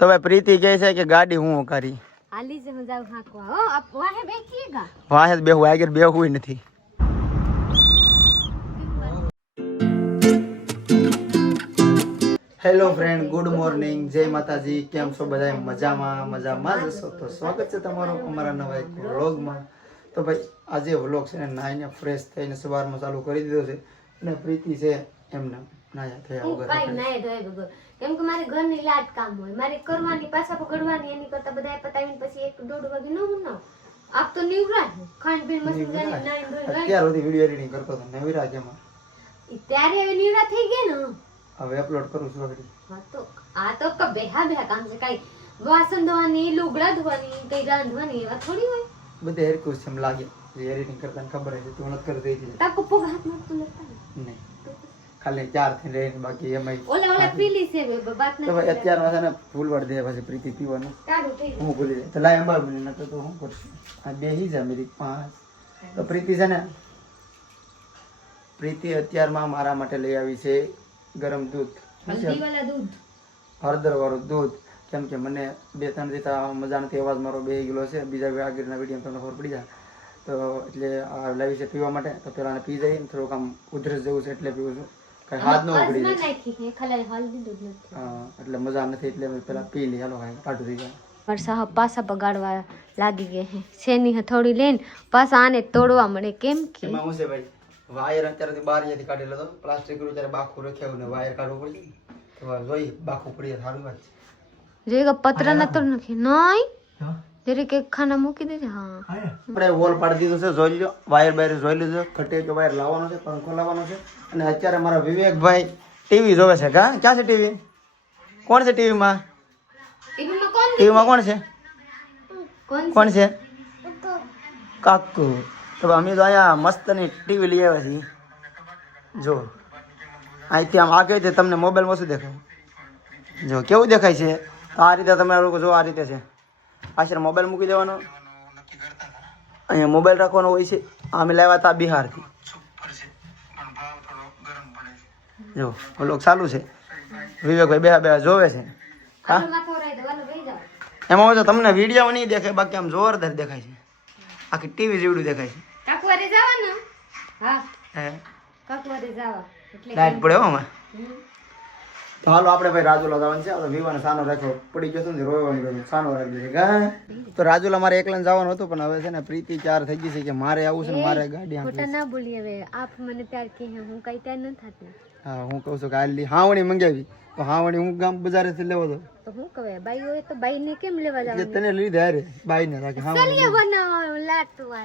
તો ભાઈ પ્રીતિ કહે છે કે ગાડી હું કરી હાલી જ હું જાઉં હાંકવા હો આપ વાહે બેઠીએગા વાહે બેહું આગળ બેહું નથી. હેલો ફ્રેન્ડ, ગુડ મોર્નિંગ, જય માતાજી. કેમ છો બધા? મજામાં જશો તો સ્વાગત છે તમારું અમારા નવા એક વ્લોગમાં. તો ભાઈ આજે વ્લોગ છે ને નાઈને ફ્રેશ થઈને સવારમાં ચાલુ કરી દીધો છે અને પ્રીતિ છે એમને નાયા થયા વગર કાઈ નાય ધોય વગર કેમ કે મારે ઘરની લાટ કામ હોય મારે કરવાની પાછા પકડવાની એની કરતા બધાય પતાવીને પછી 1-1:30 વાગે ન આપ તો નિવરા ખાન પીન મસ્ત જાની નાઈ ધોઈ અત્યાર સુધી વિડિયો એડિટિંગ કરતો હતો નવીરા કેમાં ત્યારે હવે નિવરા થઈ ગયા ને હવે અપલોડ કરું છું આગળ. હા તો આ તો બેહા કામ છે કાઈ વાસણ ધોવાની લુગડા ધોવાની કઈ રાંધવાની એવા થોડી હોય બધે હેરકું છે એમ લાગે જે એડિટિંગ કરતા ખબર છે તું નથી કરી દઈ છે તાકો પોગ હાથ માં તો લેતા નહીં ખાલી 4 થી રહીને બાકી એમાં ઓલા પીલી છે વાત તો ભાઈ અત્યારમાં છે ને ફૂલ વડ દે પછી પ્રીતિ પીવાનું કાઢો થઈ હું ભૂલી જાય તો લાય અંબા બની ન તો હું કરશું આ બેહી જા મેરી 5 તો પ્રીતિ છે ને પ્રીતિ અત્યારમાં મારા માટે લઈ આવી છે ગરમ દૂધ હલ્દીવાળા દૂધ હળદર વાળું દૂધ કેમ કે મને 2-3 દિવસ મજા નથી અવાજ મારો બે ગયેલો છે બીજા આગળના વિડીયો તમને ખબર પડી જાય તો એટલે આ લાવી છે પીવા માટે તો પેલા પી જાય ને થોડુંક આમ ઉધરસ જેવું છે એટલે પીવું છું કઈ હાથ ન ઉગડી જાય નાખી ખાલી હલ્દી દૂધ નથી હા એટલે મજા નથી એટલે મેં પેલા પી લી હાલો ભાઈ કાઢું થઈ જાય વર્ષા પાસા બગાડવા લાગી ગયા હે શેની હથોડી લઈને પાસા આને તોડવા મળે કેમ કે એમાં હું છે ભાઈ વાયર અત્યારથી બહાર અહીંયાથી કાઢેલો હતો પ્લાસ્ટિક નું ત્યારે બાખું રાખ્યું ને વાયર કાઢવું પડશે તો જોઈ બાખું પડી સારું વાત છે જે પત્ર નતો નથી નહીં જરીક એક ખાના મૂકી દેજે હા આપણે વોલ પાડી દીધું છે જોઈ લો વાયર બાયર જોઈ લીધો ખટે જો વાયર લાવવાનો છે પંખો લાવવાનો છે અને અત્યારે મારા વિવેકભાઈ ટીવી જોવે છે ક્યાં છે ટીવી કોણ છે ટીવીમાં કોણ છે કોણ છે કાકુ તો અમે તો અહીંયા મસ્તની ટીવી લઈ આવ્યા છીએ જો અહીંથી આમ આગળ છે તમને મોબાઈલમાં શું દેખાય જો કેવું દેખાય છે આ રીતે તમે લોકો જો આ રીતે છે પાછળ મોબાઈલ મૂકી દેવાનો અહીંયા મોબાઈલ રાખવાનો હોય છે અમે લાવ્યા હતા બિહારથી જો વ્લોગ ચાલુ છે વિવેકભાઈ બેહા જોવે છે હા એમાં તો તમને વિડીયો નહીં દેખાય બાકી આમ જોરદાર દેખાય છે આખી ટીવી જેવડું દેખાય છે કાકુવારે જવાનું હા હે કાકુવારે જવા એટલે લાઈટ પડે હો આમાં તો હાલો આપણે ભાઈ રાજુલા જવાનું છે આપણે વિવાને સાનો રાખ્યો પડી ગયો ને રોવાનું ગયું સાનો રાખી દીધો ગા તો રાજુલા મારે એકલા જવાનું હતું પણ હવે છે ને પ્રીતિ 4 થઈ ગઈ છે કે મારે આવું છે ને મારે ગાડી ખોટા ના બોલી હવે આપ મને ત્યાર કે હું કઈ ત્યાં ન થાતી હા હું કહું છું કે આલી હાવણી મંગાવી તો હાવણી હું ગામ બજારેથી લેવો તો હું કહે બાઈ હોય તો બાઈ ને કેમ લેવા જવાનું તને લીધે અરે બાઈ ને રાખી સલિયા બનાવો લાટવા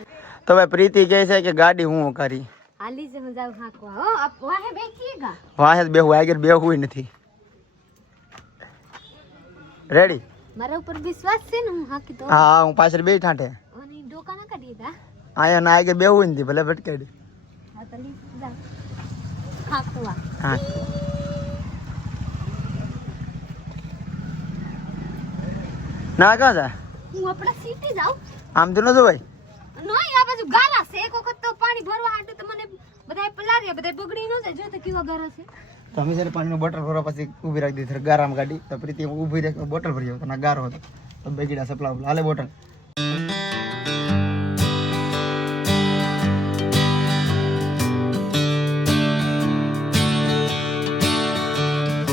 તો ભાઈ પ્રીતિ કહે છે કે ગાડી હું કરી હાલી જ હું જાઉં હાંકવા હો આપ વાહે બેઠીએગા વાહે બેહું આગળ બેહું નથી રેડી મારા ઉપર વિશ્વાસ છે ને હું હાકી તો હા હું પાછળ બે ઠાઠે અને ડોકા ના કાઢી દા આયા ના આગળ બેહું નથી ભલે ભટકાડી હા તો લી જા હાકવા હા ના કા જા હું આપડા સીટી જાઉં આમ તો ન જો ભાઈ નહીં આ બાજુ ગાલા છે એક વખત તો પાણી ભરવા હાટે તો મને બધાય પલાર્યા બધાય બગડી ન જાય જો તો કેવા ગારા છે તો અમે છે પાણીનો બોટલ ભરવા પછી ઊભી રાખી દીધી ગારામાં ગાડી તો પ્રીતિ ઊભી રાખી બોટલ ભરી આવ્યો તો ના ગારો હતો તો બેગીડા સપલા હાલે બોટલ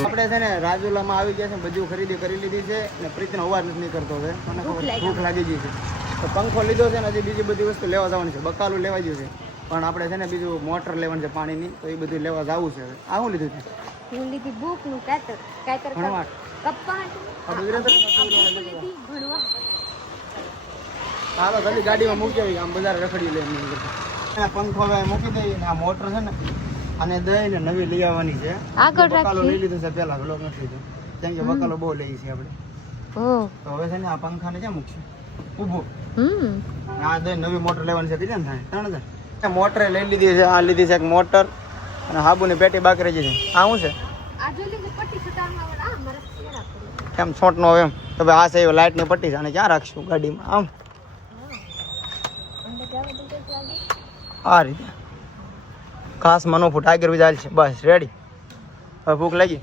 આપણે છે ને રાજુલામાં આવી ગયા છે બધું ખરીદી કરી લીધી છે અને પ્રીતિનો અવાજ નથી કરતો હવે મને ભૂખ લાગી ગઈ છે તો પંખો લીધો છે ને હજી બીજી બધી વસ્તુ લેવા જવાની છે બકાલું લેવા ગયું છે પણ આપણે છે ને બીજું મોટર લેવાનું છે પાણીની તો એ બધું લેવા જવું છે આ શું લીધું છે હું લીધી બુક નું કાતર ભણવા કપ્પા લીધી ભણવા હાલો ખાલી ગાડીમાં મૂકી આવી આમ બજાર રખડી લે એમ પંખો હવે મૂકી દઈએ ને આ મોટર છે ને અને દહીં ને નવી લઈ આવવાની છે આગળ બકાલો લઈ લીધું છે પેલા વ્લોગ નથી લીધો કેમ કે બકાલો બહુ લઈ છે આપણે તો હવે છે ને આ પંખાને ક્યાં મૂકશું ઊભું આ દહીં નવી મોટર લેવાની છે કેટલા થાય 3000 મોટર લઈ લીધી છે આ લીધી છે એક મોટર અને હાબુની પેટી બાકી રહી છે આ શું છે કેમ છોટ નો એમ તો ભાઈ આ છે લાઇટ ની પટ્ટી છે અને ક્યાં રાખશું ગાડીમાં આમ આ રીતે ખાસ મનો ફૂટ આગળ વિચાર છે બસ રેડી હવે ભૂખ લાગી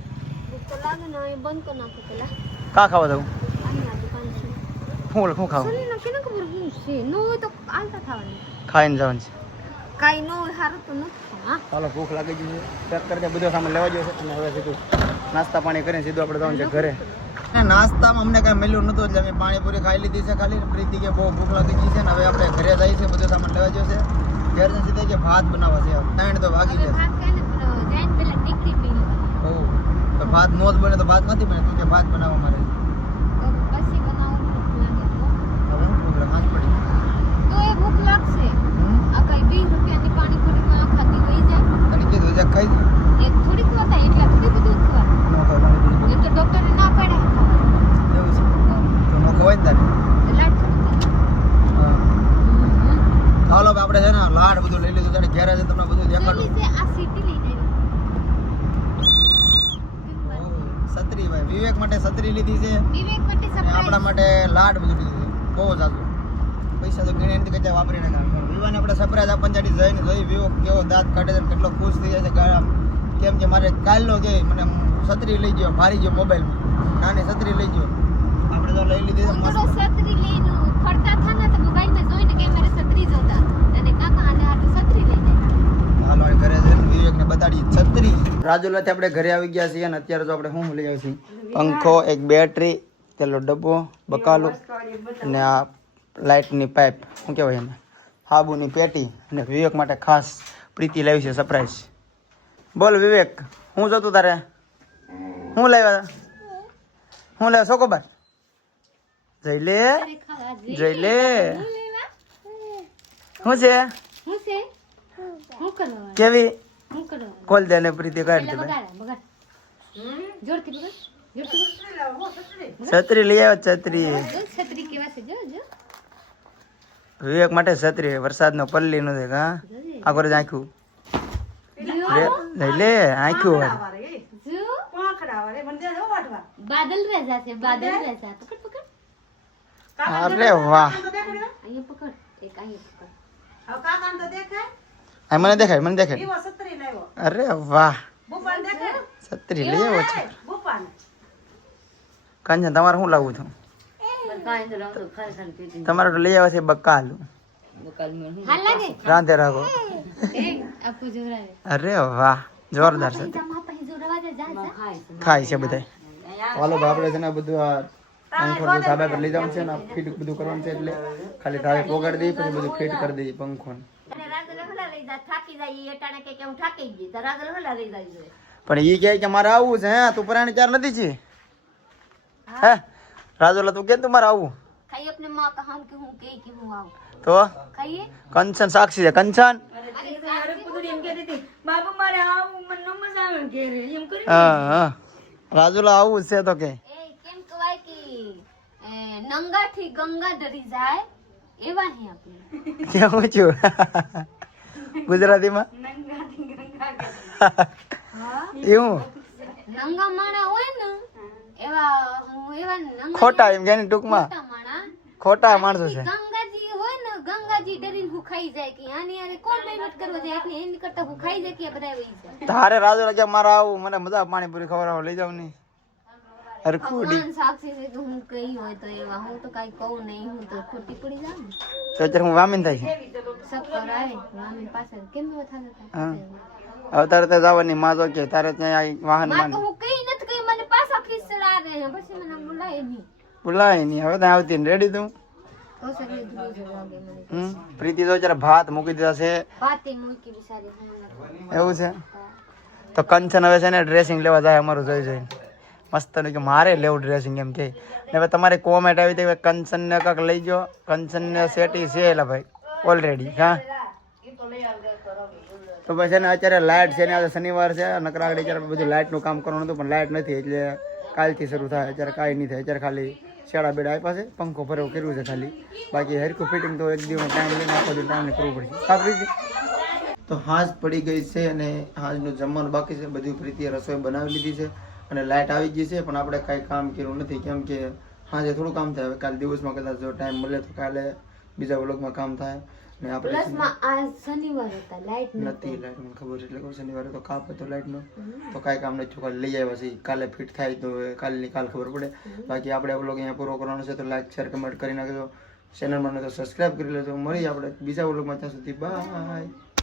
બંધ કરી નાખો પેલા કા ખાવા દઉં અહીંયા દુકાન છે શું ખાવું સોનીને કેને ખબર હું છે નો હોય તો આલતા થવાની ખાઈને જવાનું છે કાઈ નો હોય હારું તો નથી હા ચાલો ભૂખ લાગી ગઈ છે પેક કરી દે બધો સામાન લેવા ગયો છે અને હવે સીધું નાસ્તા પાણી કરીને સીધું આપણે જવાનું છે ઘરે નાસ્તામાં અમને કાંઈ મળ્યું નહોતું એટલે અમે પાણીપુરી ખાઈ લીધી છે ખાલી પ્રીતિ કે બહુ ભૂખ લાગી ગઈ છે ને હવે આપણે ઘરે જઈએ છીએ બધો સામાન લેવા ગયો છે ઘેર જઈને સીધા કે ભાત બનાવવા છે 3 તો વાગી ગયા ભાત કાને બનાવો જઈને પેલા ટીકડી પી લે ઓ તો ભાત નો જ બને તો ભાત નથી બને તું કે ભાત બનાવવા મારે તો પછી બનાવો ભૂખ લાગે તો હવે હું પ્રોગ્રામ આજ પડી તો એ ભૂખ લાગશે આ કઈ 20 રૂપિયાની પાણીપુરીમાં આખા દી વહી જાય તને કીધું છે ખાઈ એક થોડીક હોતા એટલે થોડી બધું ખવા નો ખાવા એમ તો ડોક્ટરે ના પાડે એવું છે તો નો ખવાય ને તારે લાડ હા ચાલો આપણે છે ને લાડ બધું લઈ લીધું છે ઘેર જઈને તમને બધું દેખાડું છે આ સીટી લઈને છત્રી ભાઈ વિવેક માટે છત્રી લીધી છે વિવેક માટે અને આપણા માટે લાડ બધું લીધું છે બહુ સાચું પૈસા તો ગણી નથી કચ્યા વાપરીને કામ પણ વિવાને આપણે સરપ્રાઈઝ આપવાની જાડી જઈને જોઈ વિવેક કેવો દાંત કાઢે છે કેટલો ખુશ થઈ જાય છે ગાળા કેમ કે મારે કાલનો કે મને છત્રી લઈ ગયો ભારી ગયો મોબાઈલમાં નાની છત્રી લઈ ગયો આપણે તો લઈ લીધી છે થોડો મસ્ત છત્રી લઈને ફરતા થા ને તો મોબાઈલમાં જોઈને કે મારે છત્રી જોતા અને કાકા આને હાટુ છત્રી લઈને હાલો અહીં ઘરે જઈને વિવેકને બતાડીએ છત્રી રાજુલાથી આપણે ઘરે આવી ગયા છીએ અને અત્યારે તો આપણે શું લઈ આવ્યા છીએ પંખો એક બેટરી તેલો ડબ્બો બકાલો અને આ લાઇટની પાઇપ શું કહેવાય એને સાબુની પેટી અને વિવેક માટે ખાસ પ્રીતિ લાવી છે સરપ્રાઈઝ બોલ વિવેક શું જોતું તારે શું લાવ્યા શું લાવ્યા સોકોબાર જઈ લે જઈ લે શું છે હું છે હું કરવા કેવી હું કરવા ખોલ દે ને પ્રીતિ કાઢ દે બગાડ જોરથી બગાડ જોરથી છત્રી લઈ આવ્યો છત્રી છત્રી કેવા છે જો જો વિવેક માટે છત્રી વરસાદનો પલ્લી નું છે હા આ કરે આંખ્યું લે આંખ્યું વાળી જો બાદલ રેજા છે બાદલ રેજા પકડ પકડ અરે વાહ અહીંયા પકડ એક અહીંયા પકડ આ મને દેખાય અરે વાહ છત્રી લઈ આવ્યો છે કાંચન તમારે શું લાવવું હતું તમારે તો લઈ આવ્યા છે બકાલું હાલ લાગે રાંધે રાખો એ આપુ જોરાવે અરે વાહ જોરદાર છે તમા પછી જોરાવા જા જા ખાય છે બધા હાલો આપણે છે ને બધું આ પંખો તો ધાબા પર લઈ જવાનું છે ને ફીટ બધું કરવાનું છે એટલે ખાલી ધાબે પોગાડી દઈએ પછી બધું ફીટ કરી દઈએ પંખો અને રાજલ હલા લઈ જા થાકી જાય ઈ એટાણે કે હું થાકી ગઈ તો રાજલ હલા લઈ જાય પણ ઈ કહે કે મારે આવવું છે હે તું પરાણે ચાર નથી છે હે રાજોલા તું કે તમારે આવવું ખાઈ अपने मां का हम કે હું હું આવું તો ખાઈએ કંચન સાક્ષી છે કંચન બાબા મારે આવું મને ન મજા આવે કે એમ કરી હા રાજોલા આવવું છે તો કે એ કેમ કહેવાય કે નંગા થી ગંગા ડરી જાય એવા હે આપણે કેવું છું ગુજરાતીમાં એવું નંગા માણા હોય ને એવા એવા નંગા ખોટા એમ કે ટૂંકમાં માણા ખોટા માણસો છે ગંગાજી હોય ને ગંગાજી ડરીને હું ખાઈ જાય કે આની યાર કોણ મહેનત કરવા જાય એટલે એની કરતા હું ખાઈ જાય કે બધા વહી જાય તારે રાજોલા કે મારે આવું મને મજા પાણીપુરી ખવડાવવા લઈ જાવ નહીં હરખુડી ભગવાન સાક્ષી છે કે હું કઈ હોય તો એવા હું તો કઈ કહું નહીં હું તો ખોટી પડી જાઉં ને તો અત્યારે હું વામીન થાય છે સબ કરાવે આમી પાસે કેમ એવા થતા હવે તારે ત્યાં જવાની માં તો કે તારે ત્યાં વાહન માં માં તો હું કઈ નથી કઈ મને પાછા ખીસડા રહે પછી મને બોલાય નહીં બોલાય નહીં હવે ત્યાં આવતી ને રેડી તું તો સગલે દૂર લાગે મને પ્રીતિ તો જરા ભાત મૂકી દીધા છે વાતે મૂકી બિચારી હું એવું છે તો કંચન હવે છે ને ડ્રેસિંગ લેવા જાય અમારું જોઈ જોઈને મસ્ત કે મારે લેવું ડ્રેસિંગ એમ કે ને હવે તમારી કોમેન્ટ આવી હતી કંચન ને કાંક લઈ ગયો કંચન ને સેટી છે એલા ભાઈ ઓલરેડી હા તો પછી છે ને અત્યારે લાઇટ છે ને આજે શનિવાર છે નકરાગડી અત્યારે બધું લાઇટનું કામ કરવાનું હતું પણ લાઇટ નથી એટલે કાલથી શરૂ થાય અત્યારે કાંઈ નહીં થાય અત્યારે ખાલી શેડા બેડા આપ્યા છે પંખો ફરવ કર્યું છે ખાલી બાકી હરખું ફિટિંગ તો એક દિવસ ટાઈમ લઈને આખો દિવસ ટાઈમ કરવું પડશે સાપરી તો હાજ પડી ગઈ છે અને હાજનું જમવાનું બાકી છે બધી પ્રીતિએ રસોઈ બનાવી લીધી છે અને લાઇટ આવી ગઈ છે પણ આપણે કાંઈ કામ કર્યું નથી કેમ કે હાજે થોડું કામ થાય હવે કાલે દિવસમાં કદાચ જો ટાઈમ મળે તો કાલે બીજા વ્લોગમાં કામ થાય ને આપણે પ્લસ માં આ શનિવાર હતા લાઈટ નથી લાઈટ મને ખબર છે એટલે કહું શનિવારે તો કાપ હતો લાઈટનો તો કાંઈ કામ નથી ખાલી લઈ આવ્યા છે કાલે ફિટ થાય તો કાલની કાલ ખબર પડે બાકી આપણે વ્લોગ અહીંયા પૂરો કરવાનો છે તો લાઈક શેર કમેન્ટ કરી નાખજો ચેનલમાં તો સબસ્ક્રાઈબ કરી લેજો મળી આપણે બીજા વ્લોગમાં ત્યાં સુધી બાય.